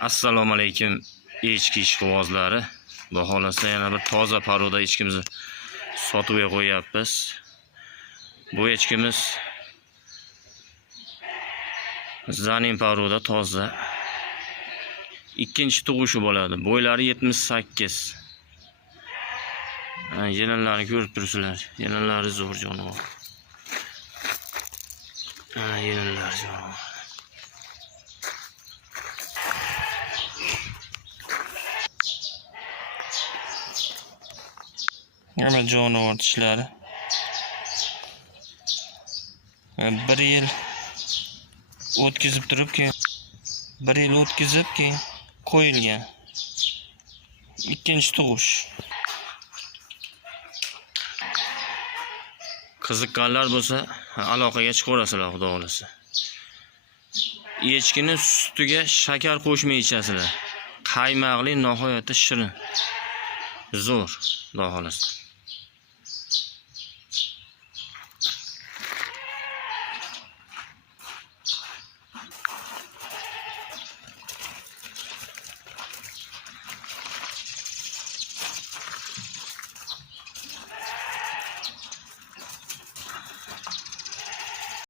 Assalomu alaykum echki ishqibozlari. Xudo xolasa yana bir toza paroda echkimizni sotib qo'yapmiz. Bu echkimiz zanin paroda toza. Ikkinchi tug'ishi bo'ladi. Bo'ylari 78. Yelinlarni ko'rib turibsizlar. Yelinlari zo'r jonivor. Yelinlar jonivor. Yana jonivor tishlari. 1 yil o'tkazib turib keyin 1 yil o'tkazib keyin qo'yilgan. Ikkinchi tug'ish. Qiziqqanlar bo'lsa aloqaga chiqaverasizlar, xudo xolasa. Echkini sutiga shakar qo'shmay ichasizlar. Qaymaqli, nihoyatda shirin. Zo'r, xudo xolasa.